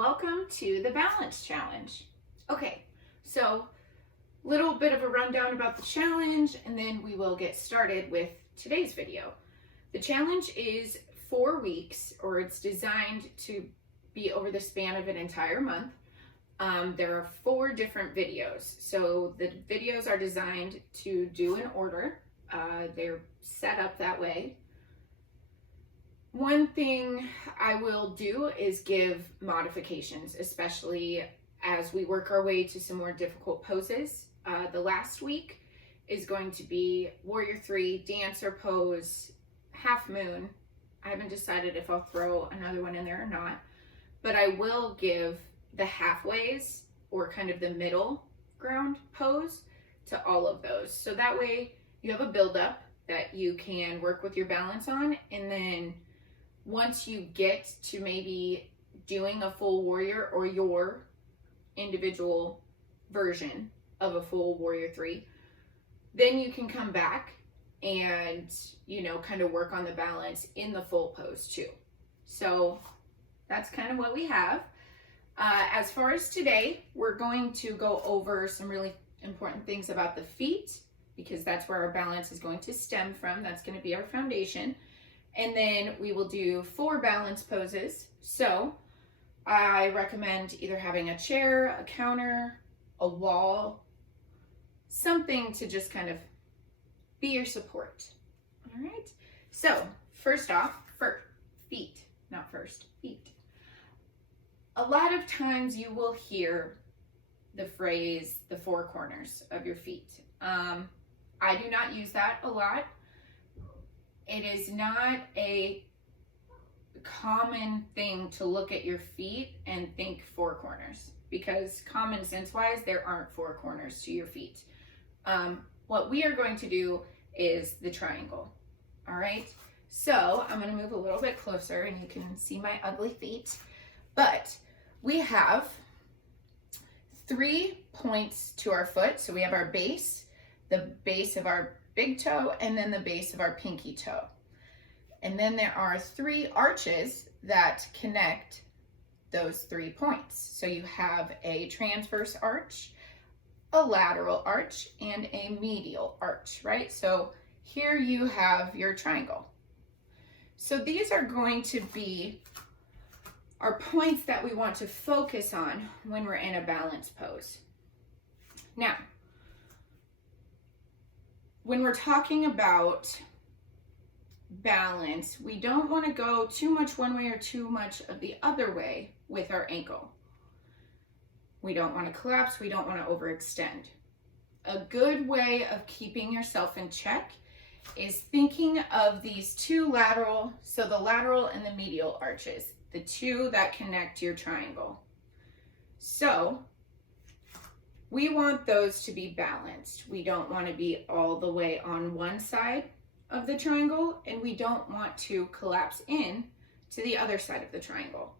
welcome to the Balance Challenge. Okay, so little bit of a rundown about the challenge and then we will get started with today's video. The challenge is 4 weeks, or it's designed to be over the span of an entire month. There are 4 different videos. So the videos are designed to do in order. They're set up that way. One thing I will do is give modifications, especially as we work our way to some more difficult poses. The last week is going to be Warrior 3, Dancer Pose, Half Moon. I haven't decided if I'll throw another one in there or not, but I will give the halfways, or kind of the middle ground pose, to all of those. So that way you have a buildup that you can work with your balance on, and then once you get to maybe doing a full warrior or your individual version of a full Warrior 3, then you can come back and, kind of work on the balance in the full pose too. So that's kind of what we have. As far as today, we're going to go over some really important things about the feet, because that's where our balance is going to stem from. That's going to be our foundation. And then we will do 4 balance poses. So I recommend either having a chair, a counter, a wall, something to just kind of be your support. All right. So first off, feet. A lot of times you will hear the phrase, the 4 corners of your feet. I do not use that a lot. It is not a common thing to look at your feet and think 4 corners, because common sense wise, there aren't 4 corners to your feet. What we are going to do is the triangle. All right. So I'm going to move a little bit closer and you can see my ugly feet, but we have 3 points to our foot. So we have our base, the base of our big toe, and then the base of our pinky toe. And then there are 3 arches that connect those 3 points. So you have a transverse arch, a lateral arch, and a medial arch, right? So here you have your triangle. So these are going to be our points that we want to focus on when we're in a balance pose. Now, when we're talking about balance, we don't want to go too much one way or too much of the other way with our ankle. We don't want to collapse. We don't want to overextend. A good way of keeping yourself in check is thinking of these 2 lateral, so the lateral and the medial arches, the 2 that connect your triangle. So we want those to be balanced. We don't want to be all the way on one side of the triangle, and we don't want to collapse in to the other side of the triangle.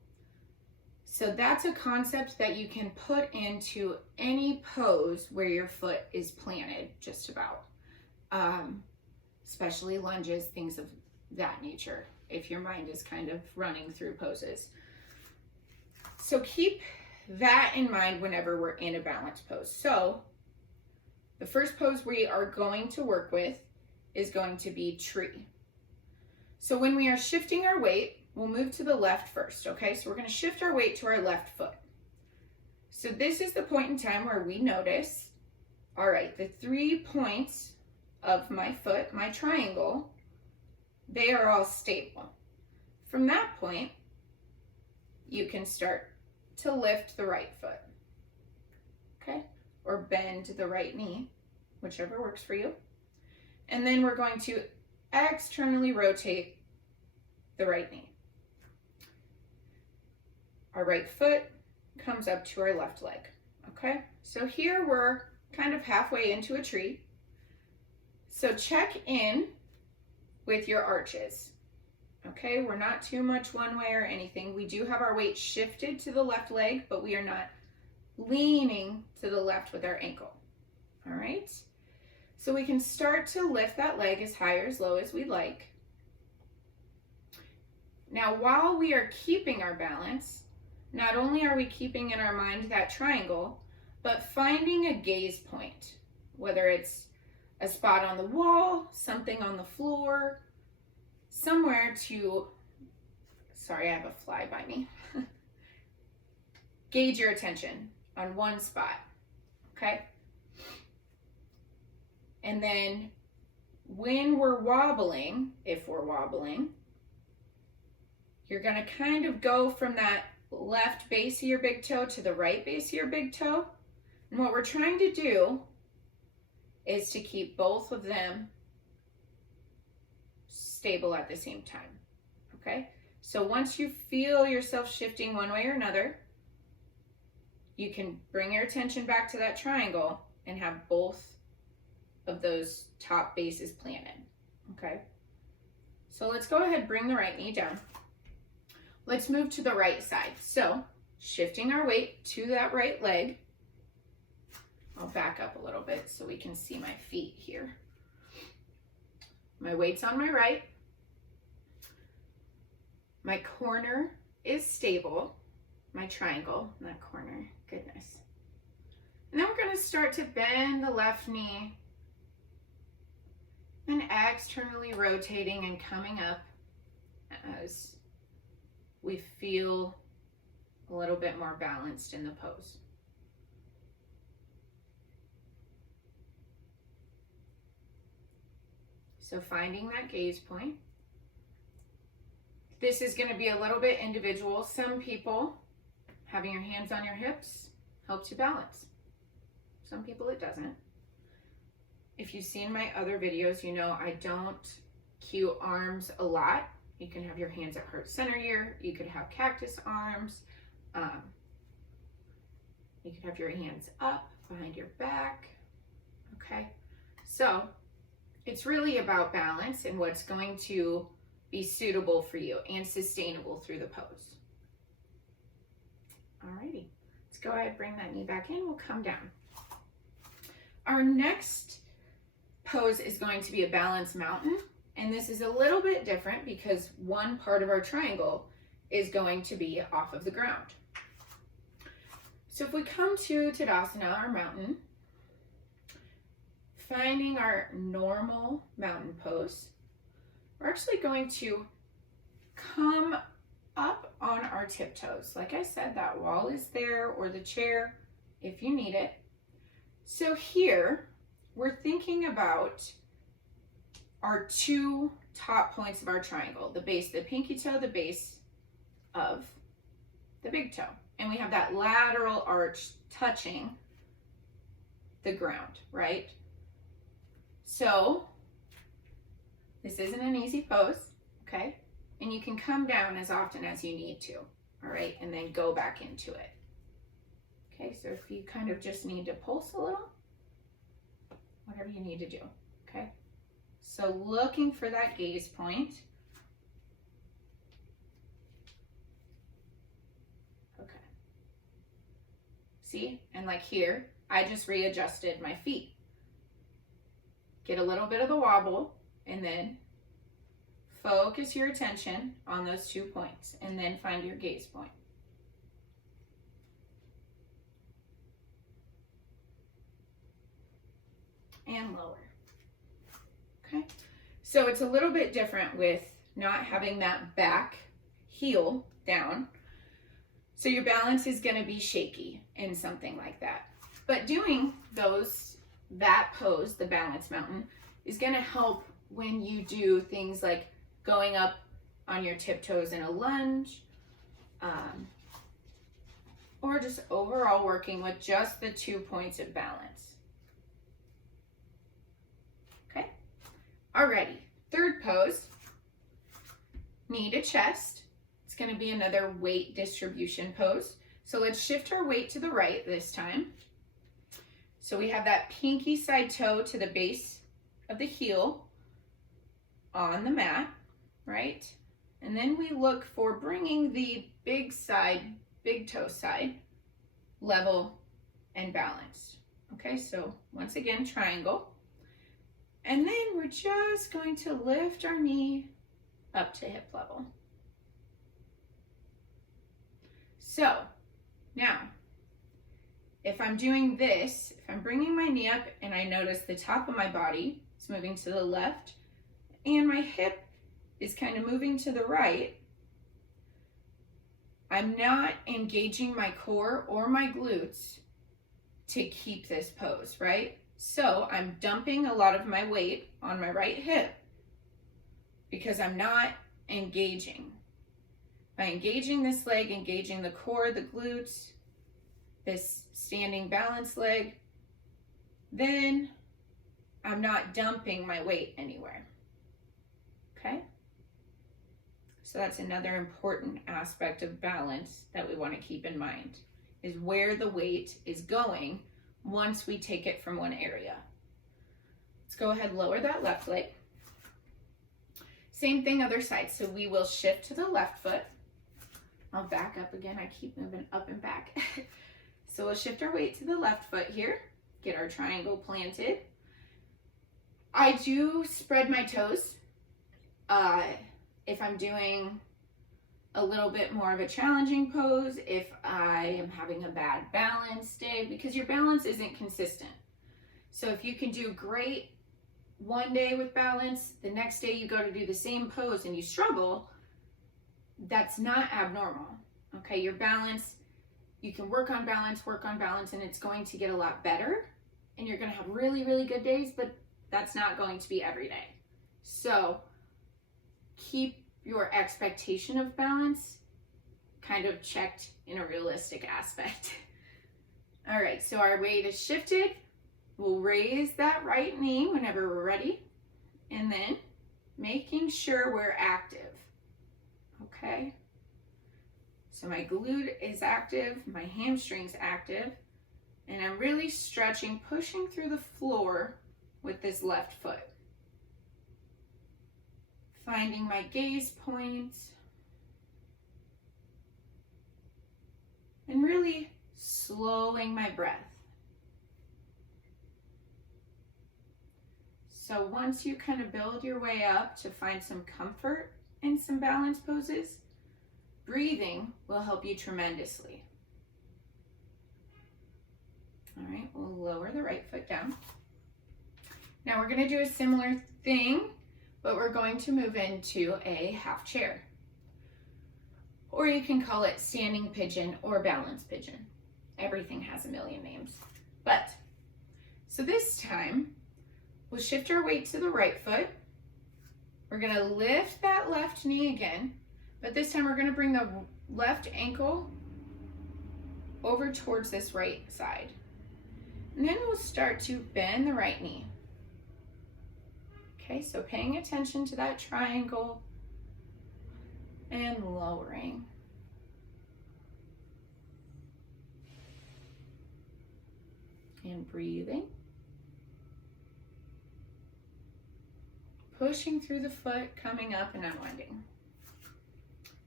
So that's a concept that you can put into any pose where your foot is planted, just about. Especially lunges, things of that nature, if your mind is kind of running through poses. So keep that in mind whenever we're in a balance pose. So the first pose we are going to work with is going to be tree. So when we are shifting our weight, we'll move to the left first, okay? So we're going to shift our weight to our left foot. So this is the point in time where we notice, all right, the 3 points of my foot, my triangle, they are all stable. From that point, you can start to lift the right foot, okay? Or bend the right knee, whichever works for you. And then we're going to externally rotate the right knee. Our right foot comes up to our left leg, okay? So here we're kind of halfway into a tree. So check in with your arches, okay? We're not too much one way or anything. We do have our weight shifted to the left leg, but we are not leaning to the left with our ankle, all right? So we can start to lift that leg as high or as low as we like. Now, while we are keeping our balance, not only are we keeping in our mind that triangle, but finding a gaze point, whether it's a spot on the wall, something on the floor, somewhere to, sorry, I have a fly by me, gauge your attention on one spot, okay? And then when we're wobbling, if we're wobbling, you're gonna kind of go from that left base of your big toe to the right base of your big toe. And what we're trying to do is to keep both of them stable at the same time, okay? So once you feel yourself shifting one way or another, you can bring your attention back to that triangle and have both of those top bases planted, okay? So let's go ahead and bring the right knee down. Let's move to the right side. So shifting our weight to that right leg. I'll back up a little bit so we can see my feet here. My weight's on my right. My corner is stable. My triangle, not corner, goodness. And then we're gonna start to bend the left knee and externally rotating and coming up as we feel a little bit more balanced in the pose. So finding that gaze point. This is going to be a little bit individual. Some people, having your hands on your hips helps you balance. Some people it doesn't. If you've seen my other videos, you know I don't cue arms a lot. You can have your hands at heart center here. You could have cactus arms. You could have your hands up behind your back. Okay, so it's really about balance and what's going to be suitable for you and sustainable through the pose. Alrighty, let's go ahead and bring that knee back in. We'll come down. Our next pose is going to be a balance mountain. And this is a little bit different because one part of our triangle is going to be off of the ground. So if we come to Tadasana, our mountain, finding our normal mountain pose, we're actually going to come up on our tiptoes. Like I said, that wall is there, or the chair if you need it. So here, we're thinking about our two top points of our triangle, the base of the pinky toe, the base of the big toe. And we have that lateral arch touching the ground, right? So this isn't an easy pose, okay? And you can come down as often as you need to, all right? And then go back into it. Okay, so if you kind of just need to pulse a little, whatever you need to do, okay? So looking for that gaze point. Okay. See, and like here, I just readjusted my feet. Get a little bit of the wobble and then focus your attention on those 2 points and then find your gaze point. And lower. Okay, so it's a little bit different with not having that back heel down. So your balance is going to be shaky in something like that. But doing that pose, the balance mountain, is going to help when you do things like going up on your tiptoes in a lunge, or just overall working with just the 2 points of balance. Okay, alrighty, third pose, knee to chest. It's going to be another weight distribution pose. So let's shift our weight to the right this time. So we have that pinky side toe to the base of the heel on the mat, right? And then we look for bringing the big toe side level and balanced. Okay, so once again, triangle. And then we're just going to lift our knee up to hip level. So now, if I'm doing this, if I'm bringing my knee up and I notice the top of my body is moving to the left and my hip is kind of moving to the right, I'm not engaging my core or my glutes to keep this pose, right? So I'm dumping a lot of my weight on my right hip because I'm not engaging. By engaging this leg, engaging the core, the glutes, this standing balance leg, then I'm not dumping my weight anywhere, okay? So that's another important aspect of balance that we want to keep in mind, is where the weight is going once we take it from one area. Let's go ahead and lower that left leg. Same thing other side. So we will shift to the left foot. I'll back up again. I keep moving up and back. So we'll shift our weight to the left foot here, get our triangle planted. I do spread my toes. If I'm doing a little bit more of a challenging pose, if I am having a bad balance day, because your balance isn't consistent. So if you can do great one day with balance, the next day you go to do the same pose and you struggle, that's not abnormal. Okay, your balance, you can work on balance, and it's going to get a lot better, and you're going to have really, really good days, but that's not going to be every day. So keep your expectation of balance kind of checked in a realistic aspect. All right, so our weight is shifted. We'll raise that right knee whenever we're ready, and then making sure we're active, okay? So my glute is active, my hamstring's active, and I'm really stretching, pushing through the floor with this left foot. Finding my gaze points, and really slowing my breath. So once you kind of build your way up to find some comfort in some balance poses, breathing will help you tremendously. All right, we'll lower the right foot down. Now we're going to do a similar thing, but we're going to move into a half chair. Or you can call it standing pigeon or balance pigeon. Everything has a million names. But, so this time, we'll shift our weight to the right foot. We're going to lift that left knee again, but this time we're going to bring the left ankle over towards this right side. And then we'll start to bend the right knee. Okay, so paying attention to that triangle and lowering. And breathing. Pushing through the foot, coming up and unwinding.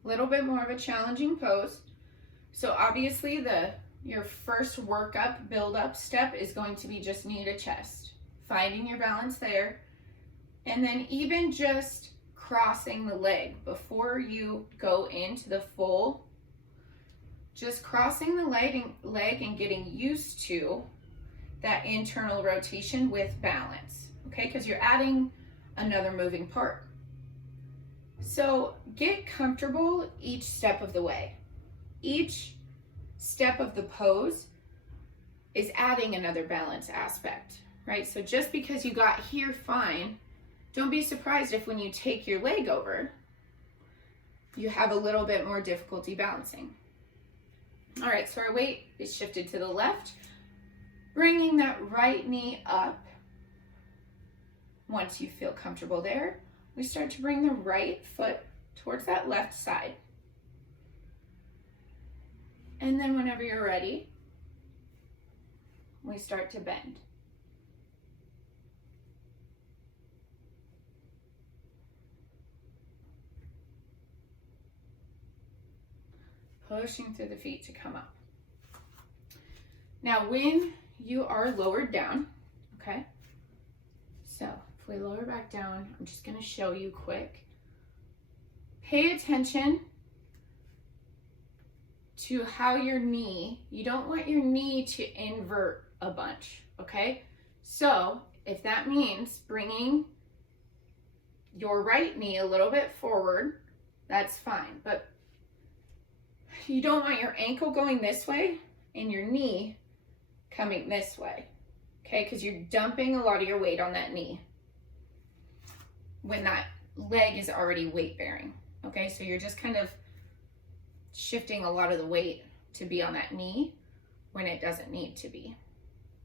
A little bit more of a challenging pose. So obviously your first workup, build up step is going to be just knee to chest. Finding your balance there. And then even just crossing the leg before you go into the full, just crossing the leg and getting used to that internal rotation with balance, okay? Because you're adding another moving part. So get comfortable each step of the way. Each step of the pose is adding another balance aspect, right? So just because you got here fine, don't be surprised if when you take your leg over, you have a little bit more difficulty balancing. All right, so our weight is shifted to the left, bringing that right knee up. Once you feel comfortable there, we start to bring the right foot towards that left side. And then whenever you're ready, we start to bend. Pushing through the feet to come up. Now, when you are lowered down, okay, so if we lower back down, I'm just going to show you quick. Pay attention to how your knee, you don't want your knee to invert a bunch, okay? So if that means bringing your right knee a little bit forward, that's fine. But you don't want your ankle going this way and your knee coming this way, okay? Because you're dumping a lot of your weight on that knee when that leg is already weight bearing, okay? So you're just kind of shifting a lot of the weight to be on that knee when it doesn't need to be.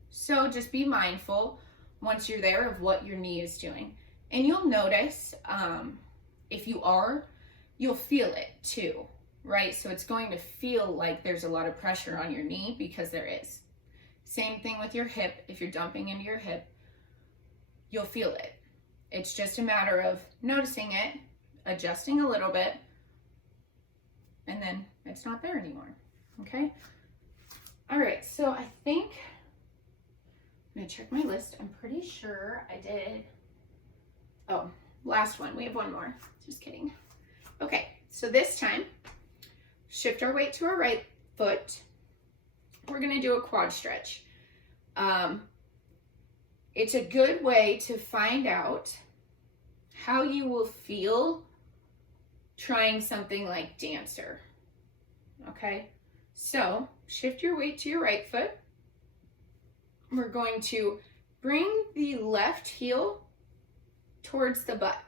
So just be mindful once you're there of what your knee is doing. And you'll notice, if you are, you'll feel it too, right? So it's going to feel like there's a lot of pressure on your knee because there is. Same thing with your hip. If you're dumping into your hip, you'll feel it. It's just a matter of noticing it, adjusting a little bit, and then it's not there anymore, okay? All right, so I think, I'm gonna check my list. I'm pretty sure I did, oh, last one. We have one more, just kidding. Okay, so this time, shift our weight to our right foot. We're gonna do a quad stretch. It's a good way to find out how you will feel trying something like dancer, okay? So shift your weight to your right foot. We're going to bring the left heel towards the butt,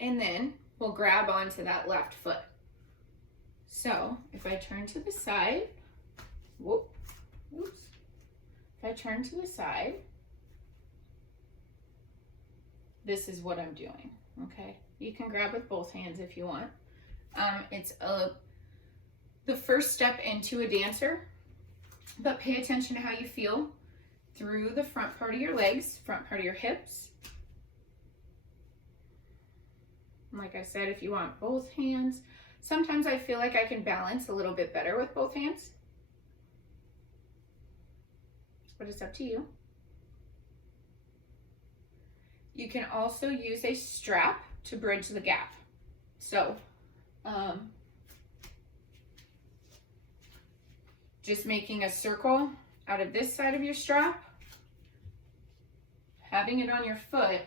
and then we'll grab onto that left foot. So if I turn to the side, oops. If I turn to the side, this is what I'm doing, okay? You can grab with both hands if you want. It's the first step into a dancer, but pay attention to how you feel through the front part of your legs, front part of your hips. Like I said, if you want both hands, sometimes I feel like I can balance a little bit better with both hands, but it's up to you. You can also use a strap to bridge the gap. So, just making a circle out of this side of your strap, having it on your foot,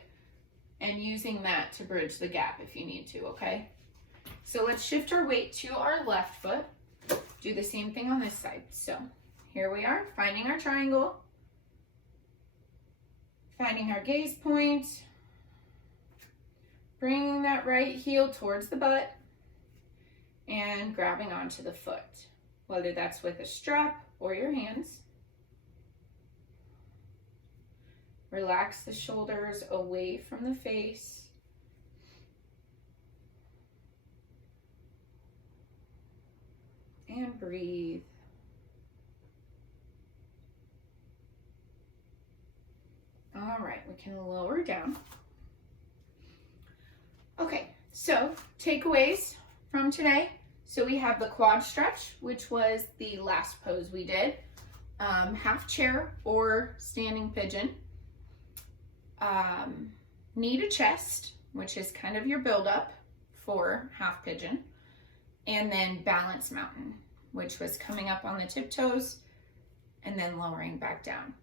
and using that to bridge the gap if you need to, okay? So let's shift our weight to our left foot. Do the same thing on this side. So here we are, finding our triangle, finding our gaze point, bringing that right heel towards the butt, and grabbing onto the foot, whether that's with a strap or your hands. Relax the shoulders away from the face. And breathe. All right, we can lower down. Okay, so takeaways from today. So we have the quad stretch, which was the last pose we did. Half chair or standing pigeon. Knee to chest, which is kind of your build-up for half pigeon. And then balance mountain, which was coming up on the tiptoes and then lowering back down.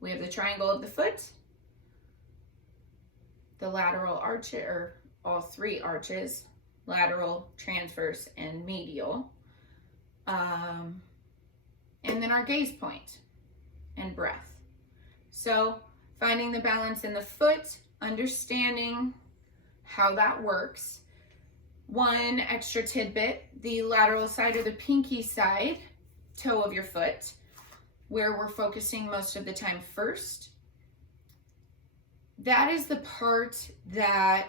We have the triangle of the foot, the lateral arch, or all three arches, lateral, transverse, and medial. And then our gaze point and breath. So finding the balance in the foot, understanding how that works. One extra tidbit, the lateral side or the pinky side, toe of your foot, where we're focusing most of the time first. That is the part that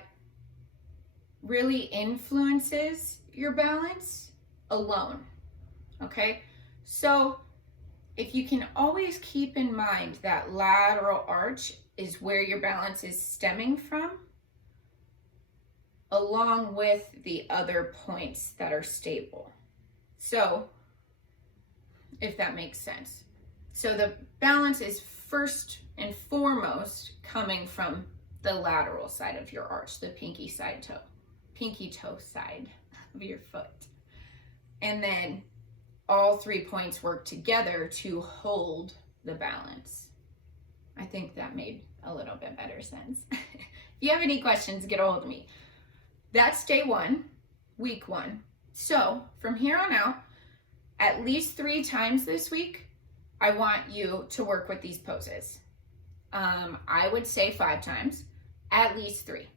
really influences your balance alone, okay? So if you can always keep in mind that lateral arch is where your balance is stemming from, along with the other points that are stable. So, if that makes sense. So the balance is first and foremost coming from the lateral side of your arch, the pinky side toe. pinky toe side of your foot. And then all 3 points work together to hold the balance. I think that made a little bit better sense. If you have any questions, get a hold of me. That's day 1, week 1. So from here on out, at least 3 times this week, I want you to work with these poses. I would say 5 times, at least 3.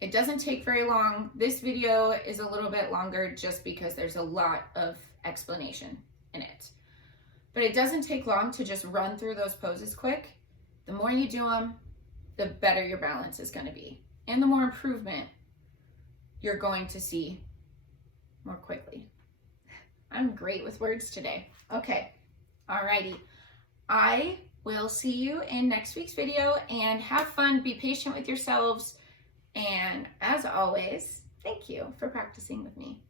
It doesn't take very long. This video is a little bit longer just because there's a lot of explanation in it. But it doesn't take long to just run through those poses quick. The more you do them, the better your balance is going to be. And the more improvement you're going to see more quickly. I'm great with words today. Okay, alrighty. I will see you in next week's video, and have fun, be patient with yourselves, and as always, thank you for practicing with me.